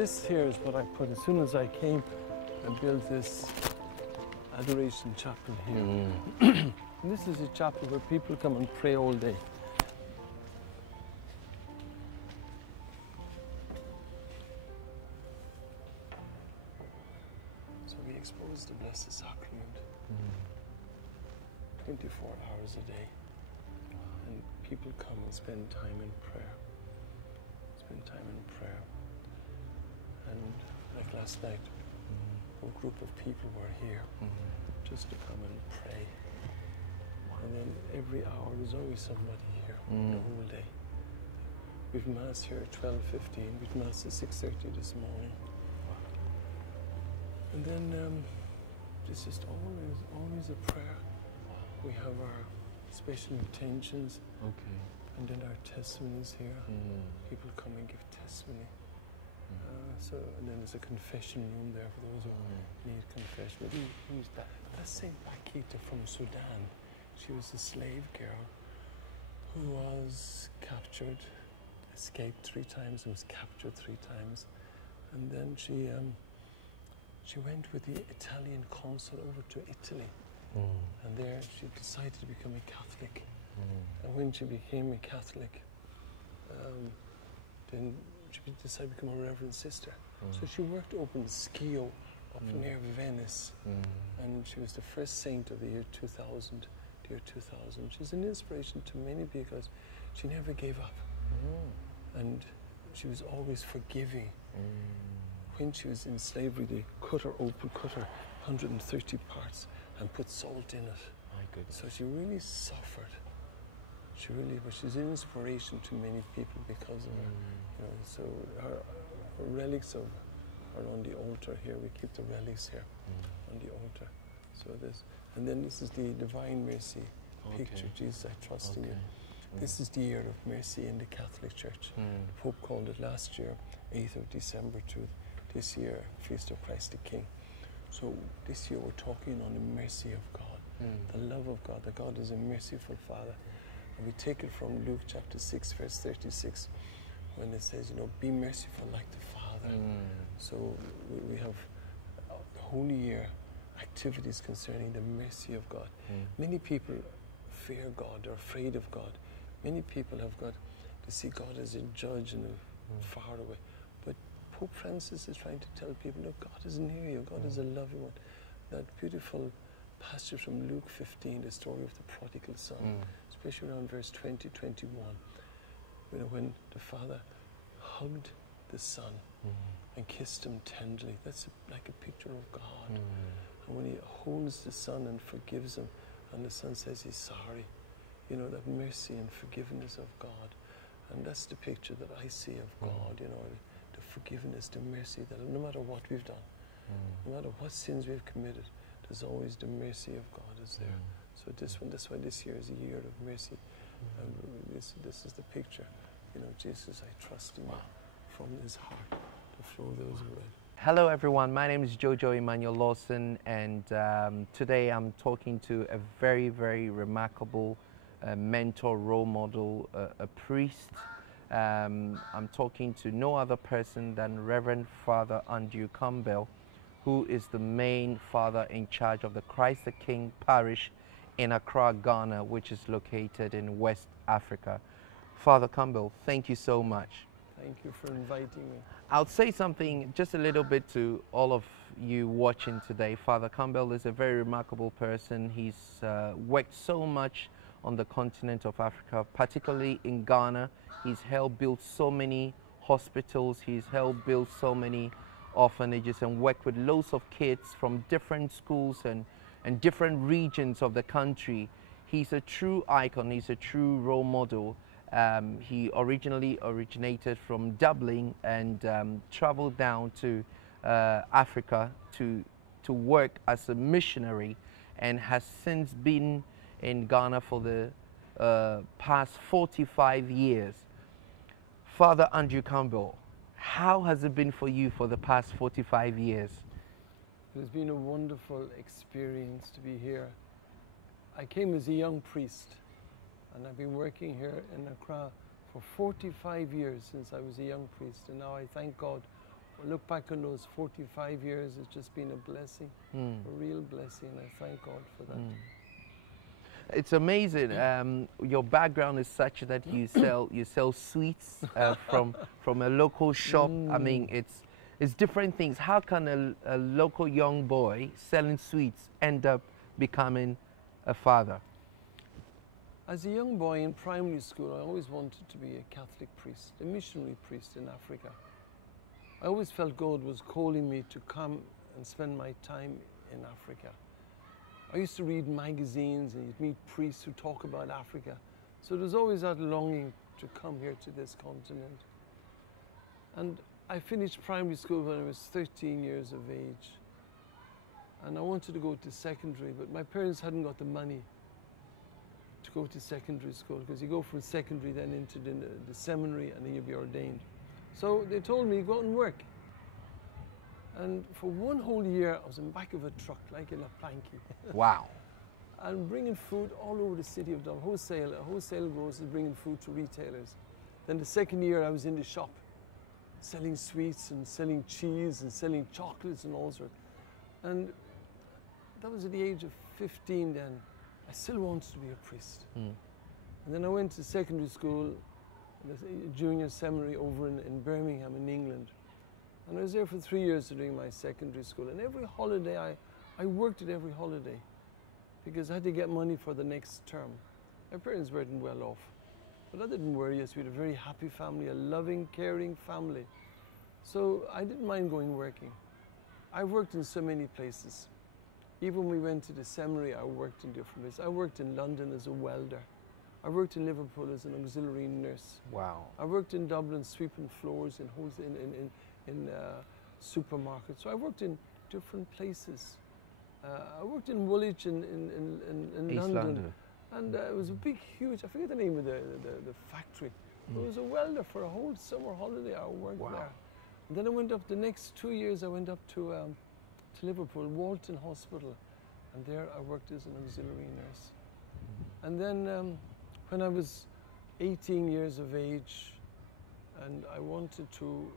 this here is what I put. As soon as I came, I built this adoration chapel here. And this is a chapel where people come and pray all day. So we expose the Blessed Sacrament 24 hours a day. And people come and spend time in prayer. And like last night, a group of people were here just to come and pray. And then every hour there's always somebody here the whole day. We've Mass here at 12:15, we've Mass at 6:30 this morning. And then there's just always a prayer. We have our special intentions. Okay. And then our testimonies here. People come and give testimony. And then there's a confession room there for those who need confession. That's Saint Bakita from Sudan. She was a slave girl who was captured, escaped 3 times, and was captured 3 times. And then she went with the Italian consul over to Italy. And there she decided to become a Catholic. And when she became a Catholic, then she decided to become a Reverend Sister. So she worked up in Schio, up near Venice. And she was the first saint of the year 2000. She's an inspiration to many because she never gave up. And she was always forgiving. When she was in slavery, they cut her open, cut her 130 parts and put salt in it. My goodness. So she really suffered. But she's an inspiration to many people because of her. You know, so her relics are on the altar here. We keep the relics here on the altar. So and then this is the Divine Mercy picture. Jesus, I trust in you. This is the year of mercy in the Catholic Church. The Pope called it last year, 8th of December, to this year, Feast of Christ the King. So this year we're talking on the mercy of God, the love of God, that God is a merciful Father. And we take it from Luke chapter 6, verse 36, when it says, be merciful like the Father. So we have the whole year activities concerning the mercy of God. Many people fear God, they're afraid of God. Many people have got to see God as a judge and far away. But Pope Francis is trying to tell people, look, God is near you, God is a loving one. That beautiful passage from Luke 15, the story of the prodigal son, especially around verse 20, 21, when the father hugged the son and kissed him tenderly. That's like a picture of God. And when he holds the son and forgives him, and the son says he's sorry, that mercy and forgiveness of God. And that's the picture that I see of God, the forgiveness, the mercy, that no matter what we've done, no matter what sins we've committed, there's always the mercy of God is there. So that's why this year is a year of mercy. And this is the picture. Jesus, I trust in you from his heart to flow those words. Hello everyone, my name is Jojo Immanuel-Lawson, and today I'm talking to a very, very remarkable mentor, role model, a priest. I'm talking to no other person than Reverend Father Campbell, who is the main father in charge of the Christ the King parish in Accra, Ghana, which is located in West Africa. Father Campbell, thank you so much. Thank you for inviting me. I'll say something just a little bit to all of you watching today. Father Campbell is a very remarkable person. He's worked so much on the continent of Africa, particularly in Ghana. He's helped build so many hospitals. He's helped build so many orphanages and worked with loads of kids from different schools and different regions of the country. He's a true icon. He's a true role model. He originated from Dublin and traveled down to Africa to work as a missionary, and has since been in Ghana for the past 45 years. Father Andrew Campbell, how has it been for you for the past 45 years? It has been a wonderful experience to be here. I came as a young priest, and I've been working here in Accra for 45 years since I was a young priest, and now I thank God look back on those 45 years, it's just been a blessing, a real blessing, and I thank God for that. It's amazing. Your background is such that you sell sweets from a local shop. I mean, it's different things. How can a local young boy selling sweets end up becoming a father? As a young boy in primary school, I always wanted to be a Catholic priest, a missionary priest in Africa. I always felt God was calling me to come and spend my time in Africa. I used to read magazines and you'd meet priests who talk about Africa. So there was always that longing to come here to this continent. And I finished primary school when I was 13 years of age. And I wanted to go to secondary, but my parents hadn't got the money to go to secondary school, because you go from secondary then into the seminary and then you'll be ordained. So they told me, go out and work. And for one whole year, I was in the back of a truck, like in a plankie. Wow. And bringing food all over the city of Dublin. Wholesale grocers bringing food to retailers. Then the second year, I was in the shop, selling sweets and selling cheese and selling chocolates and all sorts. And that was at the age of 15 then. I still wanted to be a priest. And then I went to secondary school, junior seminary over in Birmingham in England. And I was there for 3 years doing my secondary school. And every holiday, I worked at every holiday because I had to get money for the next term. My parents weren't well off, but that didn't worry us. We had a very happy family, a loving, caring family. So I didn't mind going working. I worked in so many places. Even when we went to the seminary, I worked in different places. I worked in London as a welder. I worked in Liverpool as an auxiliary nurse. Wow. I worked in Dublin sweeping floors in supermarkets. So I worked in different places. I worked in Woolwich in London. And it was a big, huge, I forget the name of the factory. It was a welder for a whole summer holiday. I worked there. And then I went up, the next 2 years, I went up to Liverpool, Walton Hospital. And there I worked as an auxiliary nurse. And then when I was 18 years of age, and I wanted to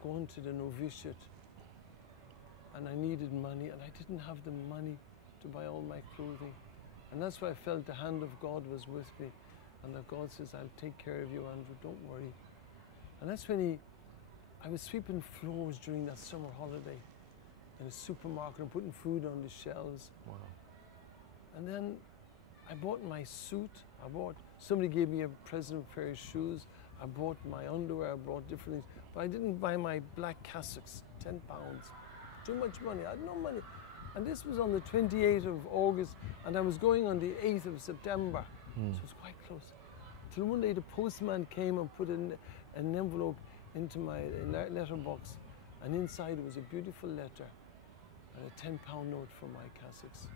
go into the novitiate, and I needed money, and I didn't have the money to buy all my clothing. And that's why I felt the hand of God was with me, and that God says, I'll take care of you, Andrew, don't worry. And that's when I was sweeping floors during that summer holiday in a supermarket and putting food on the shelves. Wow. And then I bought my suit. Somebody gave me a present of a pair of shoes. I bought my underwear, I bought different things. But I didn't buy my black cassocks, £10. Too much money, I had no money. And this was on the 28th of August, and I was going on the 8th of September. So it was quite close. Till one day the postman came and put an envelope into my letterbox, and inside was a beautiful letter and a £10 note for my cassocks.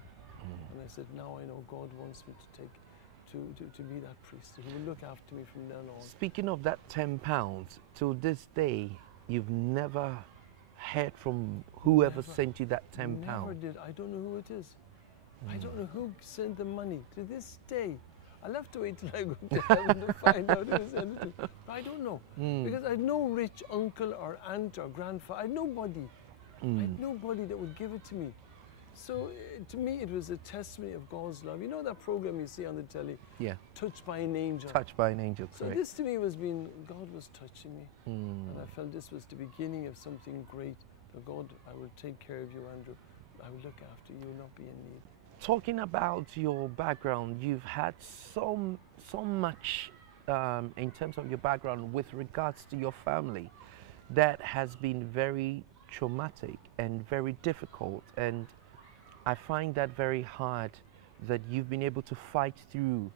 And I said, now I know God wants me to be that priest. He will look after me from then on. Speaking of that £10, till this day, you've never heard from whoever sent you that £10? Never did. I don't know who it is. I don't know who sent the money. To this day, I'll have to wait till I go to heaven to find out who sent it to. But I don't know. Because I had no rich uncle or aunt or grandfather. I had nobody. I had nobody that would give it to me. So to me, it was a testimony of God's love. You know that program you see on the telly? Yeah. Touched by an Angel. Touched by an Angel, So this to me God was touching me. And I felt this was the beginning of something great. That God, I will take care of you, Andrew. I will look after you. You will not be in need. Talking about your background, you've had so much in terms of your background with regards to your family that has been very traumatic and very difficult, and I find that very hard that you've been able to fight through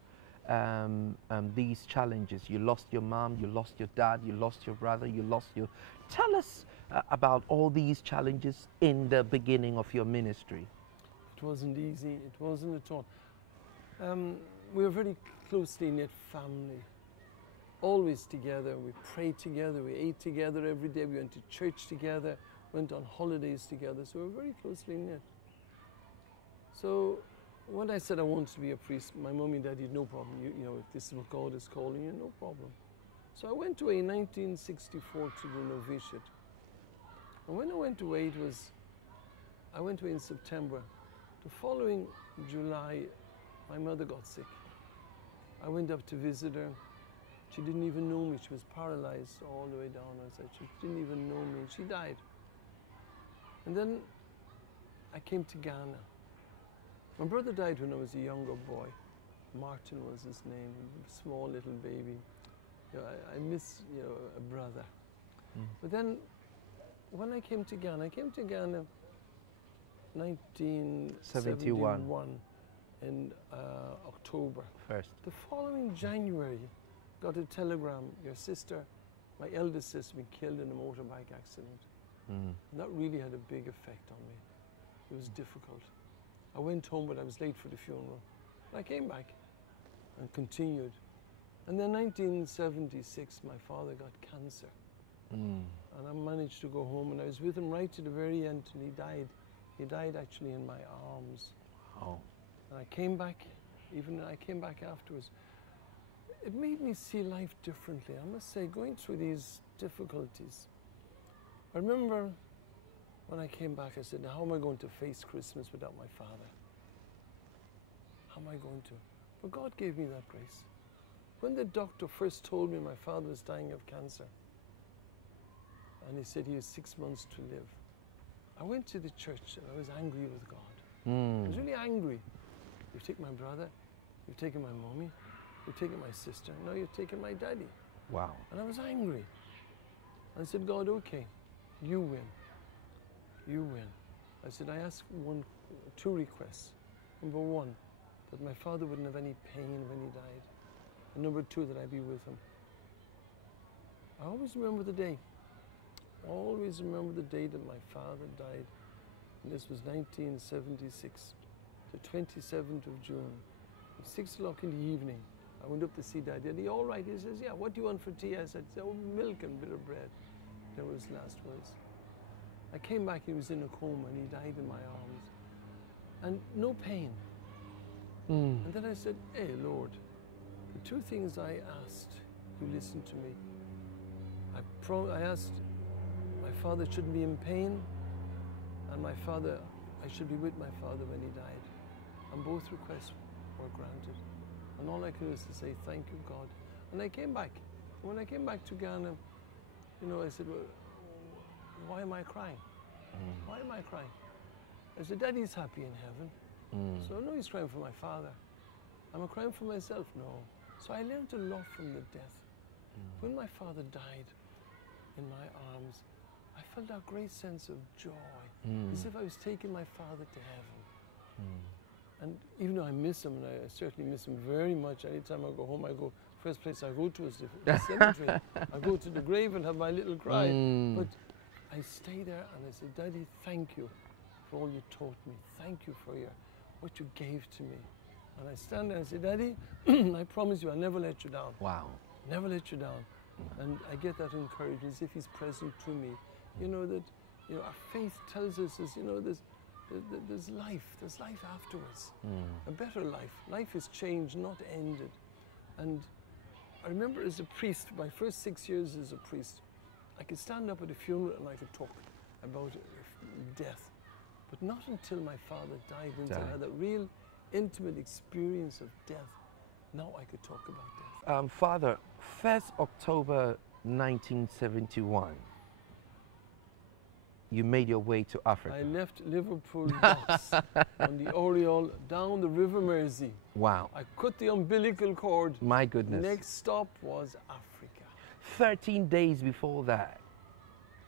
these challenges. You lost your mom, you lost your dad, you lost your brother, you lost your... Tell us about all these challenges in the beginning of your ministry. It wasn't easy, it wasn't at all. We were a very closely knit family, always together. We prayed together, we ate together every day, we went to church together, went on holidays together, so we were very closely knit. So when I said I wanted to be a priest, my mummy and daddy had no problem. You know, if this is what God is calling you, no problem. So I went away in 1964 to the novitiate. And when I went away, I went away in September. The following July, my mother got sick. I went up to visit her. She didn't even know me. She was paralyzed all the way down. She didn't even know me, and she died. And then I came to Ghana. My brother died when I was a younger boy. Martin was his name, a small little baby. You know, I miss, you know, a brother. But then, when I came to Ghana 1971 in October. First. The following January, got a telegram, your sister, my eldest sister, been killed in a motorbike accident. And that really had a big effect on me. It was difficult. I went home, but I was late for the funeral. I came back and continued. And then 1976, my father got cancer. And I managed to go home, and I was with him right to the very end, and he died. He died actually in my arms. Oh. And I came back, even I came back afterwards. It made me see life differently. I must say, going through these difficulties. I remember when I came back, I said, now how am I going to face Christmas without my father? How am I going to? But God gave me that grace. When the doctor first told me my father was dying of cancer, and he said he has 6 months to live, I went to the church and I was angry with God. I was really angry. You've taken my brother, you've taken my mommy, you've taken my sister, now you've taken my daddy. Wow. And I was angry. I said, God, okay, you win. You win. I said, I ask two requests. Number one, that my father wouldn't have any pain when he died. And number two, that I be with him. I always remember the day. Always remember the day that my father died. And this was 1976, the 27th of June. At 6 o'clock in the evening, I went up to see Daddy. And he, all right, he says, yeah, what do you want for tea? I said, oh, milk and a bit of bread. That was his last words. I came back, he was in a coma, and he died in my arms. And no pain. And then I said, hey, Lord, the two things I asked, you listened to me. I asked my father shouldn't be in pain, and I should be with my father when he died. And both requests were granted. And all I could do is to say, thank you, God. And I came back. When I came back to Ghana, you know, I said, well, why am I crying? Why am I crying? I said, Daddy's happy in heaven. So I know he's crying for my father. Am I crying for myself? No. So I learned a lot from the death. When my father died in my arms, I felt that great sense of joy, as if I was taking my father to heaven. And even though I miss him, and I certainly miss him very much, anytime I go home, first place I go to is the cemetery. I go to the grave and have my little cry. But I stay there and I say, Daddy, thank you for all you taught me. Thank you for what you gave to me. And I stand there and say, Daddy, I promise you I'll never let you down. Wow. Never let you down. And I get that encouragement as if he's present to me. You know, that, you know, our faith tells us, you know, there's life afterwards. A better life. Life is changed, not ended. And I remember as a priest, my first 6 years as a priest, I could stand up at a funeral and I could talk about death. But not until my father died, until I had that real intimate experience of death. Now I could talk about death. Father, 1st October 1971, you made your way to Africa. I left Liverpool docks on the Oriole down the River Mersey. Wow. I cut the umbilical cord. My goodness. Next stop was Africa. 13 days before that,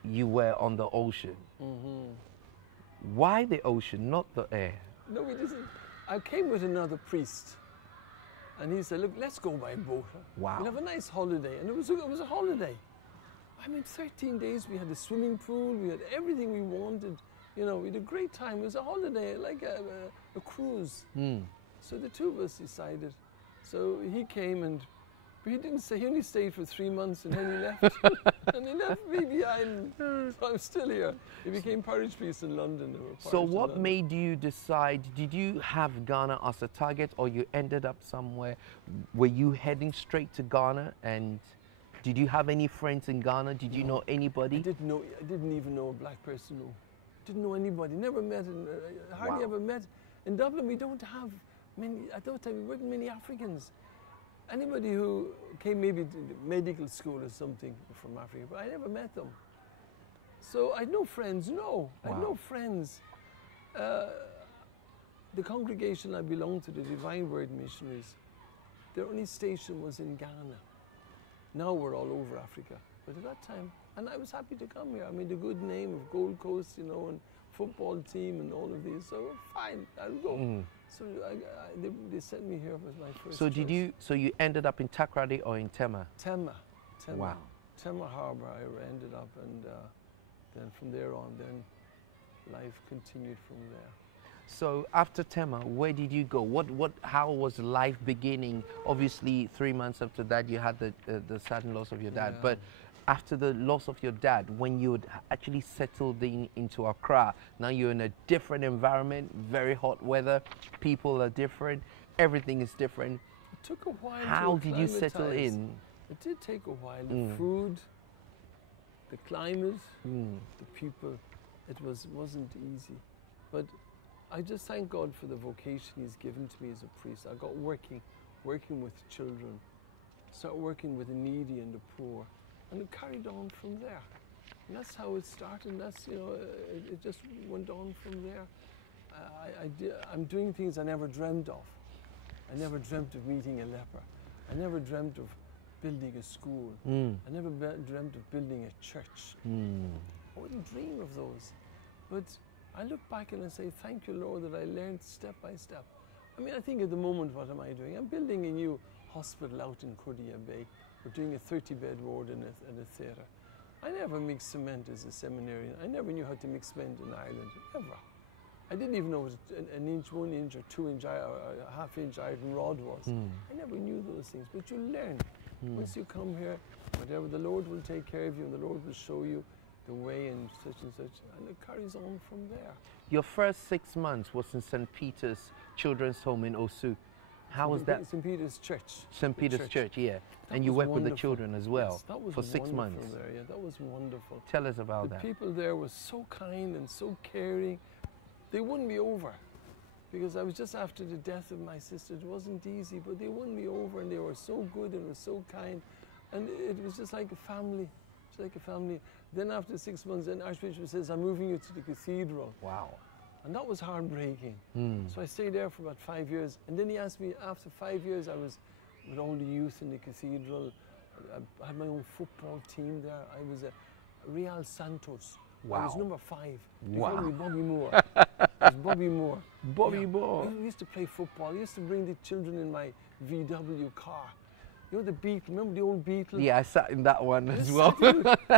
you were on the ocean. Why the ocean, not the air? No, we didn't. I came with another priest. And he said, look, let's go by boat. Wow. We'll have a nice holiday. And it was a holiday. I mean, 13 days, we had a swimming pool, we had everything we wanted. You know, we had a great time. It was a holiday, like a cruise. So the two of us decided. So he came but he didn't stay, he only stayed for 3 months and then he left. And he left Baby Island. So I'm still here. He became parish priest in London. So what made you decide, did you have Ghana as a target or you ended up somewhere? Were you heading straight to Ghana and Did you have any friends in Ghana? Did you know anybody? I didn't even know a black person. No, didn't know anybody. Never met, hardly ever met. In Dublin, we don't have many. At that time, we weren't many Africans. Anybody who came maybe to medical school or something from Africa, but I never met them. So I had no friends. No, I had no friends. The congregation I belonged to, the Divine Word Missionaries, their only station was in Ghana. Now we're all over Africa, but at that time, and I was happy to come here. I made a good name of Gold Coast, you know, and football team and all of these. So fine, I'll go. So they sent me here with my first. So choice. So you ended up in Takoradi or in Tema? Tema. Wow. Tema Harbour. I ended up, and then from there on, then life continued from there. So after Tema, where did you go? How was life beginning? Obviously, 3 months after that, you had the sudden loss of your dad. But after the loss of your dad, when you had actually settled into Accra, now you're in a different environment, very hot weather, people are different, everything is different. It took a while. How did you settle in? It did take a while. The food, the climate, the people, it wasn't easy. But I just thank God for the vocation He's given to me as a priest. I got working with children, started working with the needy and the poor, and it carried on from there. And that's how it started. And that's, you know, it just went on from there. I'm doing things I never dreamt of. I never dreamt of meeting a leper. I never dreamt of building a school. I never dreamt of building a church. I wouldn't dream of those. But I look back and I say, thank you, Lord, that I learned step by step. I mean, I think at the moment, what am I doing? I'm building a new hospital out in Kurdia Bay. We're doing a 30-bed ward and a theatre. I never mixed cement as a seminarian. I never knew how to mix cement in Ireland, ever. I didn't even know what an inch, 1 inch, or 2 inch, or a half-inch iron rod was. I never knew those things, but you learn. Once you come here, whatever, the Lord will take care of you, and the Lord will show you the way and such, and it carries on from there. Your first 6 months was in St. Peter's Children's Home in Osu. How was that? St. Peter's Church. St. Peter's Church, yeah. And you worked with the children as well for 6 months. There, yeah, that was wonderful. Tell us about that. The people there were so kind and so caring. They won me over, because I was just after the death of my sister. It wasn't easy, but they won me over, and they were so good and were so kind. And it was just like a family. It's like a family. Then after 6 months, then Archbishop says, I'm moving you to the cathedral. Wow. And that was heartbreaking. So I stayed there for about 5 years. And then he asked me, after 5 years, I was with all the youth in the cathedral. I had my own football team there. I was a Real Santos. Wow. I was number 5. They Wow. called me Bobby Moore. It was Bobby Moore. Bobby Moore. We used to play football. I used to bring the children in my VW car. You know the Beetle, remember the old Beetle? Yeah, I sat in that one as well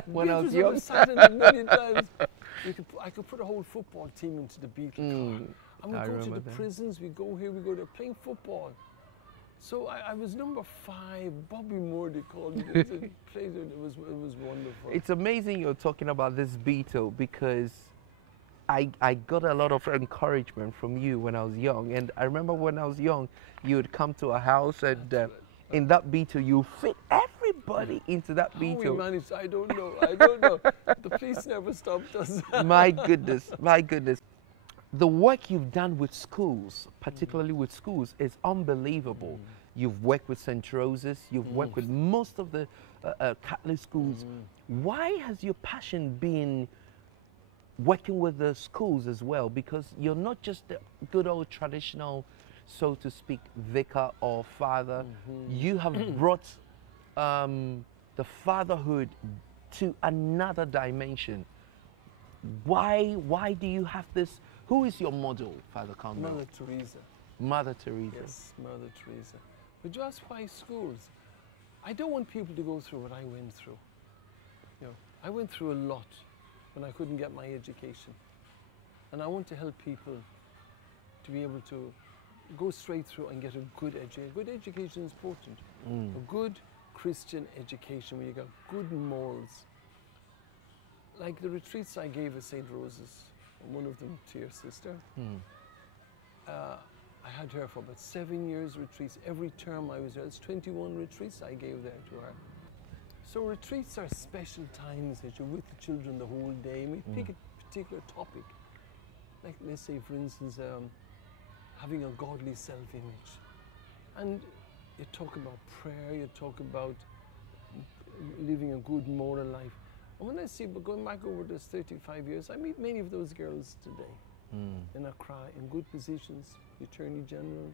when I was Beatles, young. I sat in a million times. I could put a whole football team into the Beetle car. And we go to the prisons, we go here, we go there, playing football. So I was number 5, Bobby Moore, they called me. It was wonderful. It's amazing you're talking about this Beetle, because I got a lot of encouragement from you when I was young. And I remember when I was young, you would come to a house, and in that Beetle, you fit everybody into that Beetle. How we managed, I don't know. I don't know. The police never stopped us. My goodness, my goodness. The work you've done with schools, particularly with schools, is unbelievable. You've worked with St. Rose's, you've worked with most of the Catholic schools. Why has your passion been working with the schools as well? Because you're not just the good old traditional, so to speak, vicar or father. You have brought the fatherhood to another dimension. Why do you have this? Who is your model, Father Campbell? Mother Teresa. Mother Teresa. Yes, Mother Teresa. But just why schools? I don't want people to go through what I went through. You know, I went through a lot when I couldn't get my education. And I want to help people to be able to go straight through and get a good education. Good education is important. A good Christian education where you got good morals. Like the retreats I gave at St. Rose's, one of them to your sister. I had her for about 7 years retreats. Every term I was there, it's 21 retreats I gave there to her. So retreats are special times that you're with the children the whole day. And we pick a particular topic. Like, let's say, for instance, having a godly self-image. And you talk about prayer, you talk about living a good moral life. And when I see, but going back over this 35 years, I meet many of those girls today in Accra, in good positions, the Attorney General,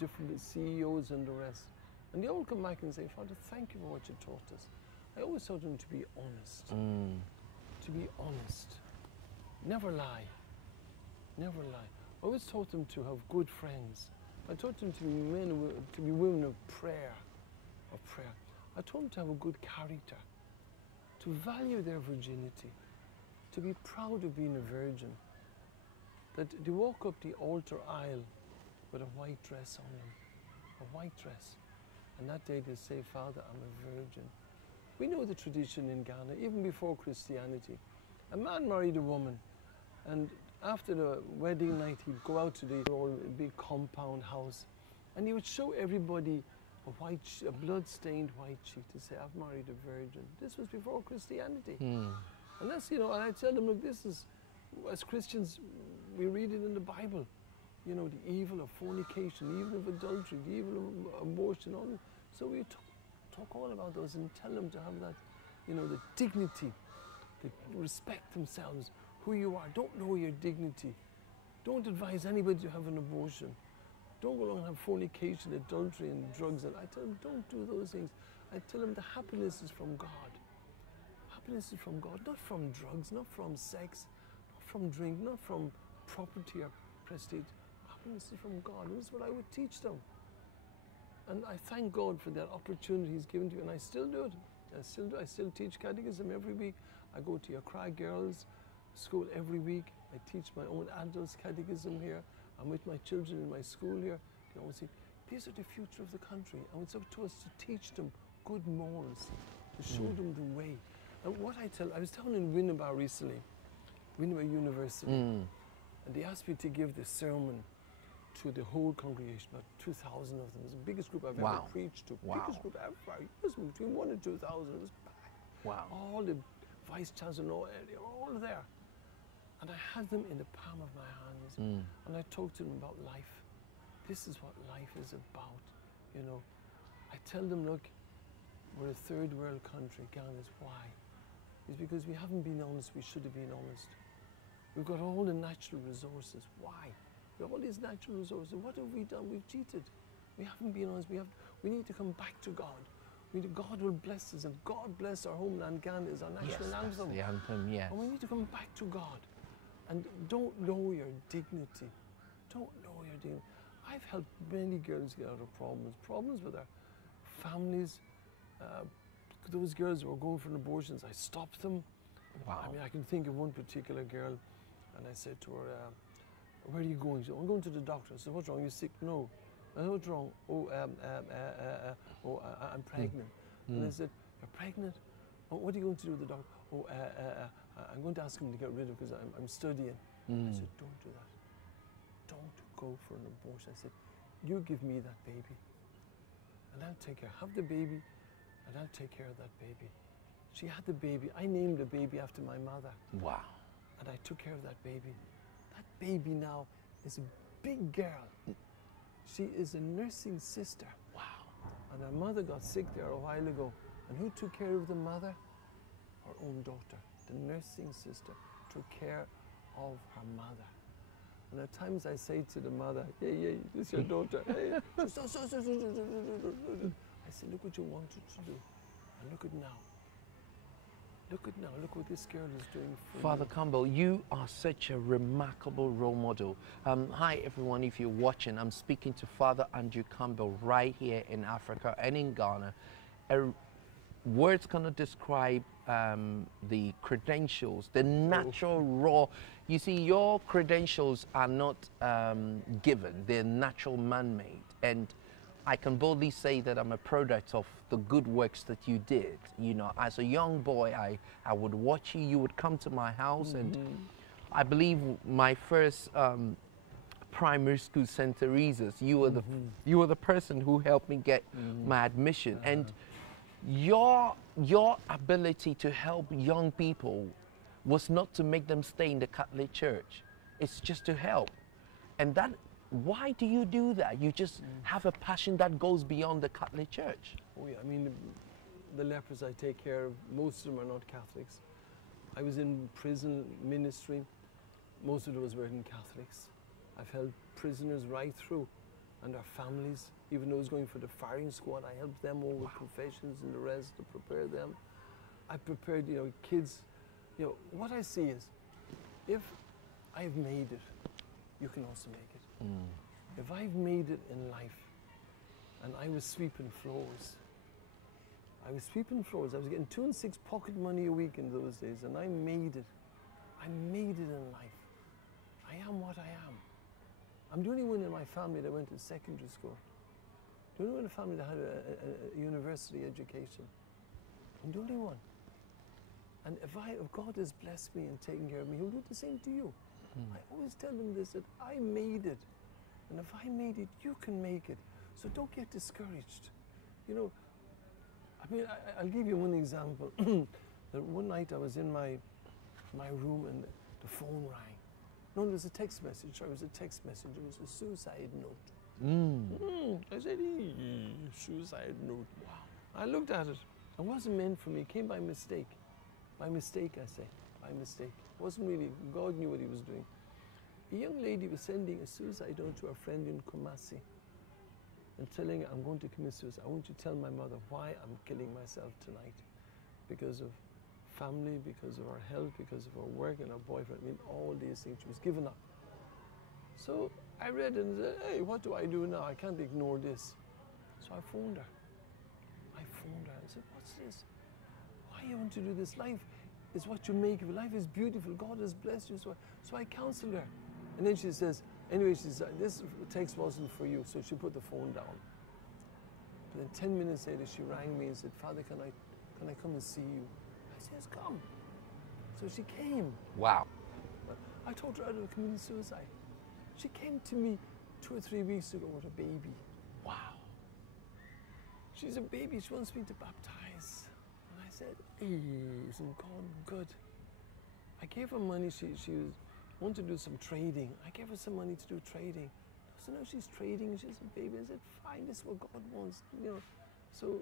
different CEOs and the rest. And they all come back and say, Father, thank you for what you taught us. I always taught them to be honest. To be honest. Never lie. Never lie. I always taught them to have good friends. I taught them to be men, to be women of prayer. I taught them to have a good character, to value their virginity, to be proud of being a virgin, that they walk up the altar aisle with a white dress on them, a white dress. And that day they say, Father, I'm a virgin. We know the tradition in Ghana, even before Christianity. A man married a woman, and after the wedding night, he'd go out to the big compound house, and he would show everybody a blood-stained white sheet to say, I've married a virgin. This was before Christianity. And that's, you know, and I tell them, look, this is, as Christians, we read it in the Bible. You know, the evil of fornication, the evil of adultery, the evil of abortion, all. So we talk all about those and tell them to have that, you know, the dignity, to respect themselves, who you are. Don't lower your dignity. Don't advise anybody to have an abortion. Don't go along and have fornication, adultery, and drugs. And I tell them, don't do those things. I tell them the happiness is from God. Happiness is from God, not from drugs, not from sex, not from drink, not from property or prestige. Happiness is from God. And this is what I would teach them. And I thank God for that opportunity He's given to me, and I still do it. I still teach catechism every week. I go to Accra Girls School every week. I teach my own adults catechism here. I'm with my children in my school here. They always say, these are the future of the country. And it's up to us to teach them good morals, to show them the way. And what I was down in Winneba recently, Winneba University, and they asked me to give this sermon to the whole congregation, about 2,000 of them. It was the biggest group I've ever preached to. Biggest group ever. It was between 1,000 and 2,000. It was packed. All the vice chancellor, they were all there. And I had them in the palm of my hands. And I talked to them about life. This is what life is about, you know. I tell them, look, we're a third world country, Ghana is why? It's because we haven't been honest, we should have been honest. We've got all the natural resources. Why? We have all these natural resources. What have we done? We've cheated. We haven't been honest. We need to come back to God. God will bless us, and God bless our homeland. Ghana is our national anthem. Yes, the anthem, yes. And we need to come back to God. And don't lower your dignity. Don't lower your dignity. I've helped many girls get out of problems with their families. Those girls who were going for abortions, I stopped them. I mean, I can think of one particular girl, and I said to her, where are you going? She said, I'm going to the doctor. I said, what's wrong? You're sick? No. I said, what's wrong? I'm pregnant. And I said, you're pregnant? Oh, what are you going to do with the doctor? I'm going to ask him to get rid of because I'm studying. I said, don't do that. Don't go for an abortion. I said, you give me that baby, and I'll take care. Have the baby, and I'll take care of that baby. She had the baby. I named the baby after my mother. Wow. And I took care of that baby. That baby now is a big girl. She is a nursing sister. Wow. And her mother got sick there a while ago. And who took care of the mother? Her own daughter. The nursing sister took care of her mother. And at times I say to the mother, hey, this is your daughter. Hey. I say, look what you wanted to do. And look at now. Look at now, look what this girl is doing for Father Campbell, you are such a remarkable role model. Hi everyone, if you're watching, I'm speaking to Father Andrew Campbell right here in Africa and in Ghana. Words cannot describe the credentials, the natural raw. You see, your credentials are not given, they're natural man-made. And I can boldly say that I'm a product of the good works that you did. You know, as a young boy, I would watch you, you would come to my house, and I believe my first primary school, St. Teresa's, you were the person who helped me get my admission. And your ability to help young people was not to make them stay in the Catholic Church. It's just to help. And that, why do you do that? You just have a passion that goes beyond the Catholic Church. Oh yeah, I mean, the lepers I take care of, most of them are not Catholics. I was in prison ministry. Most of those were in Catholics. I've helped prisoners right through and their families. Even those going for the firing squad, I helped them all with professions and the rest to prepare them. I prepared, you know, kids. You know, what I see is, if I've made it, you can also make it. If I've made it in life, and I was sweeping floors, I was getting 2 and 6 pocket money a week in those days, and I made it. I made it in life. I am what I am. I'm the only one in my family that went to secondary school. The only one in the family that had a university education. I'm the only one. And if God has blessed me and taken care of me, He'll do the same to you. I always tell them this, that I made it. And if I made it, you can make it. So don't get discouraged. You know, I mean, I'll give you one example. That one night I was in my room and the phone rang. No, it was a text message. It was a text message. It was a suicide note. I said, suicide note. Wow. I looked at it. It wasn't meant for me. It came by mistake. By mistake, I say. By mistake. It wasn't really. God knew what He was doing. A young lady was sending a suicide note to her friend in Kumasi and telling her, I'm going to commit suicide. I want you to tell my mother why I'm killing myself tonight. Because of family, because of her health, because of her work and her boyfriend. I mean, all these things. She was giving up. So I read it and said, hey, what do I do now? I can't ignore this. So I phoned her. I said, what's this? Why you want to do this? Life is what you make of it. Life is beautiful. God has blessed you. So I counseled her. And then she says, anyway, she said, this text wasn't for you. So she put the phone down. But then 10 minutes later, she rang me and said, Father, can I come and see you? I said, come. So she came. Wow. I told her I was committing suicide. She came to me 2 or 3 weeks ago with a baby. Wow. She's a baby. She wants me to baptize. And I said, hey, isn't God good? I gave her money. She wanted to do some trading. I gave her some money to do trading. So now she's trading. She's a baby. I said, fine, this is what God wants. You know. So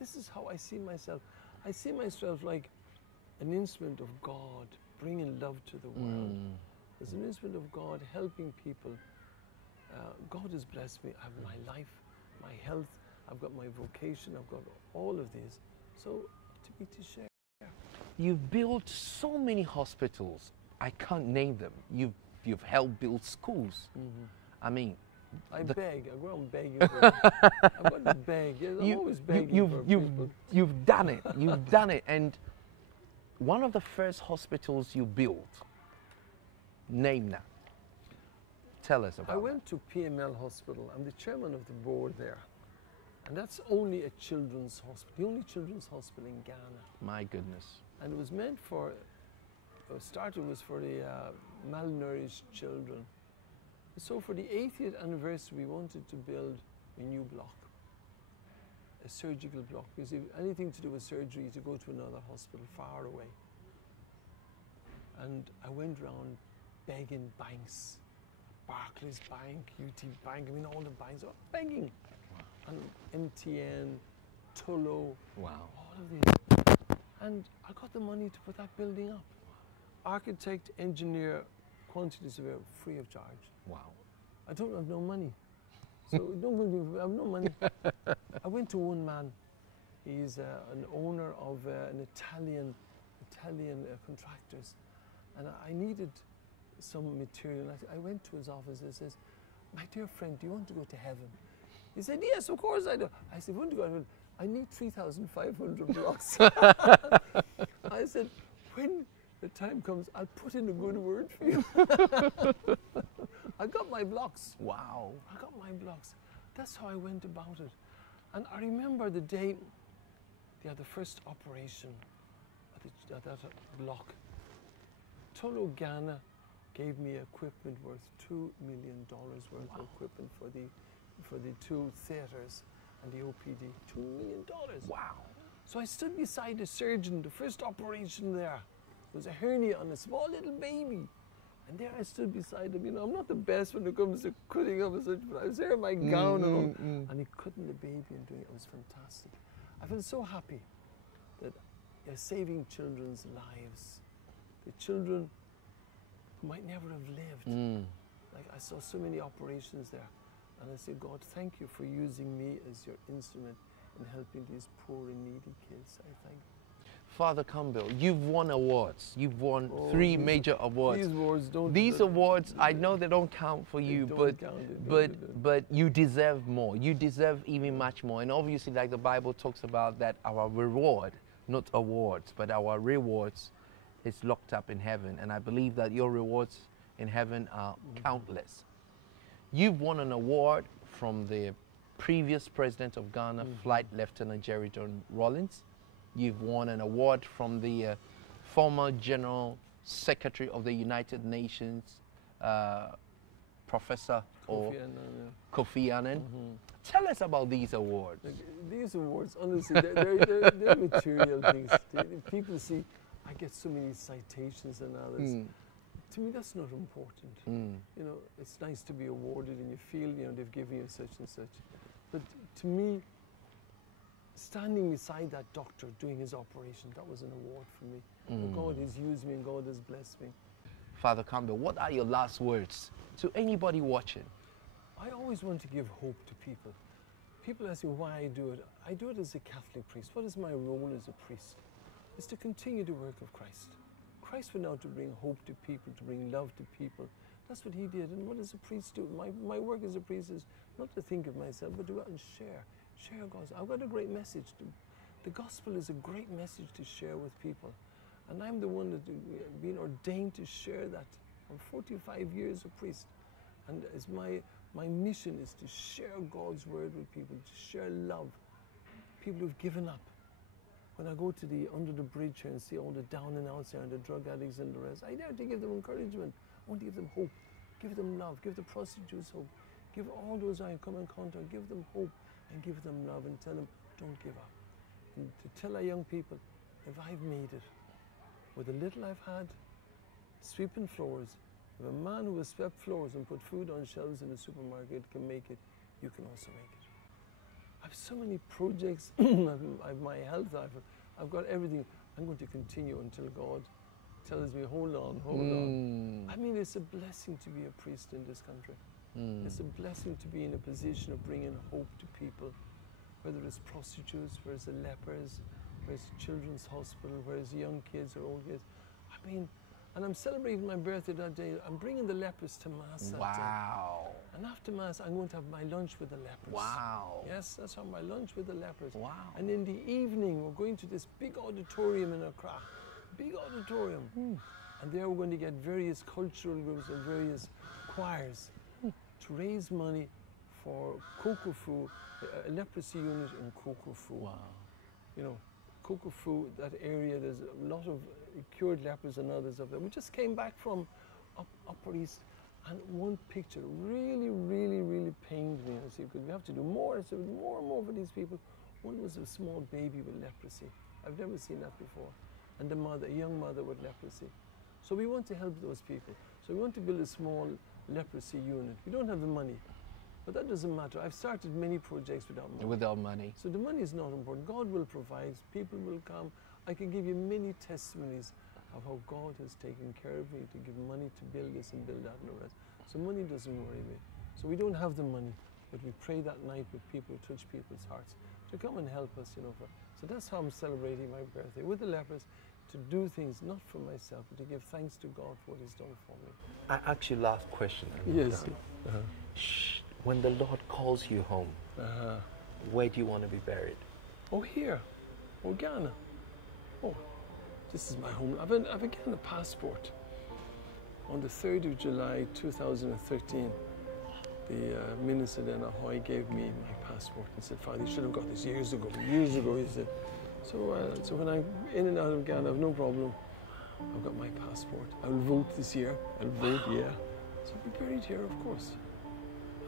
this is how I see myself. I see myself like an instrument of God, bringing love to the world. As an instrument of God, helping people. God has blessed me. I have my life, my health. I've got my vocation. I've got all of these. So to be to share. You've built so many hospitals. I can't name them. You've helped build schools. I mean, I beg. I go on begging. I've got to beg. Yes, I'm always begging for people. You've done it. You've done it. And one of the first hospitals you built, name that. Tell us about it. I went to PML Hospital. I'm the chairman of the board there. And that's only a children's hospital, the only children's hospital in Ghana. My goodness. And it was meant for, started was for the malnourished children. So for the 80th anniversary, we wanted to build a new block, a surgical block, because if anything to do with surgery, to go to another hospital far away. And I went around begging banks, Barclays Bank, UT Bank, I mean all the banks, begging. And MTN, Tullow, all of these. And I got the money to put that building up. Architect, engineer, quantity surveyor, free of charge. Wow. I don't have no money. So I have no money. I went to one man. He's an owner of an Italian contractors. And I needed some material. I went to his office and says, my dear friend, do you want to go to heaven? He said, yes, of course I do. I said, want to go to heaven? I need 3,500 blocks. I said, when the time comes, I'll put in a good word for you. I got my blocks. Wow. I got my blocks. That's how I went about it. And I remember the day they had the first operation at that block. Tullow, Ghana gave me equipment worth $2 million worth of equipment for the 2 theaters and the OPD. $2 million. Wow. So I stood beside the surgeon, the first operation there. There was a hernia on a small little baby. And there I stood beside him. You know, I'm not the best when it comes to cutting up and such, but I was there in my gown and all. And he cutting the baby and doing it. It was fantastic. I felt so happy that you're saving children's lives. The children who might never have lived. Like I saw so many operations there. And I said, God, thank you for using me as your instrument in helping these poor and needy kids. I thank you. Father Campbell, you've won awards. You've won 3 major awards. These awards don't. These awards, I know they don't count for you, but you deserve more. You deserve even much more. And obviously, like the Bible talks about, that our reward, not awards, but our rewards, is locked up in heaven. And I believe that your rewards in heaven are countless. You've won an award from the previous president of Ghana, Flight Lieutenant Jerry John Rawlings. You've won an award from the former General Secretary of the United Nations, Professor Kofi Annan. Tell us about these awards. These awards, honestly, they're material things. People see, I get so many citations and others. To me, that's not important. You know, it's nice to be awarded and you feel, you know, they've given you such and such. But to me, standing beside that doctor doing his operation, that was an award for me. God has used me and God has blessed me. Father Campbell, what are your last words to anybody watching? I always want to give hope to people. People ask me why I do it. I do it as a Catholic priest. What is my role as a priest? It's to continue the work of Christ. Christ went out to bring hope to people, to bring love to people. That's what he did. And what does a priest do? My work as a priest is not to think of myself, but to go out and share. Share God's. I've got a great message. The gospel is a great message to share with people. And I'm the one that's been ordained to share that. I'm 45 years a priest. And as my mission is to share God's word with people, to share love. People who've given up. When I go to under the bridge here and see all the down and outs there and the drug addicts and the rest, I dare to give them encouragement. I want to give them hope. Give them love. Give the prostitutes hope. Give all those I come in contact, give them hope and give them love and tell them, don't give up. And to tell our young people, if I've made it, with the little I've had, sweeping floors, if a man who has swept floors and put food on shelves in the supermarket can make it, you can also make it. I have so many projects, I've my health, I've got everything. I'm going to continue until God tells me, hold on, hold on. I mean, it's a blessing to be a priest in this country. It's a blessing to be in a position of bringing hope to people, whether it's prostitutes, whether it's the lepers, whether it's children's hospital, whether it's young kids or old kids. I mean, and I'm celebrating my birthday that day. I'm bringing the lepers to Mass that day. And after Mass, I'm going to have my lunch with the lepers. Wow. Yes, that's how my lunch with the lepers. Wow. And in the evening, we're going to this big auditorium in Accra. Big auditorium. And there we're going to get various cultural groups and various choirs to raise money for Kokofu, a leprosy unit in Kokofu. Wow. You know, Kokofu, that area, there's a lot of cured lepers and others of them. We just came back from Upper East, and one picture really, really, really pained me. I said, because we have to do more. I said, more and more for these people. One was a small baby with leprosy. I've never seen that before. And the mother, a young mother with leprosy. So we want to help those people. So we want to build a small leprosy unit. We don't have the money, but that doesn't matter. I've started many projects without money. Without money. So the money is not important. God will provide. People will come. I can give you many testimonies of how God has taken care of me to give money to build this and build that and the rest. So money doesn't worry me. So we don't have the money, but we pray that night with people, touch people's hearts to come and help us, you know. So that's how I'm celebrating my birthday with the lepers, to do things not for myself, but to give thanks to God for what He's done for me. I ask you last question. Yes. When the Lord calls you home, where do you want to be buried? Oh, here. Oh, Ghana. Oh, this is my home. I've a Ghana passport. On the 3rd of July 2013, the minister in Ahoy gave me my passport and said, Father, you should have got this years ago, he said. So when I'm in and out of Ghana, I have no problem. I've got my passport. I'll vote this year. I'll vote, yeah. So I'll be buried here, of course.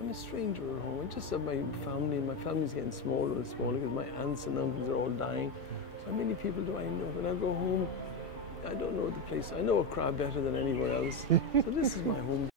I'm a stranger at home. I just have my family, and my family's getting smaller and smaller because my aunts and uncles are all dying. So How many people do I know? When I go home, I don't know the place. I know Accra better than anywhere else. So this is my home.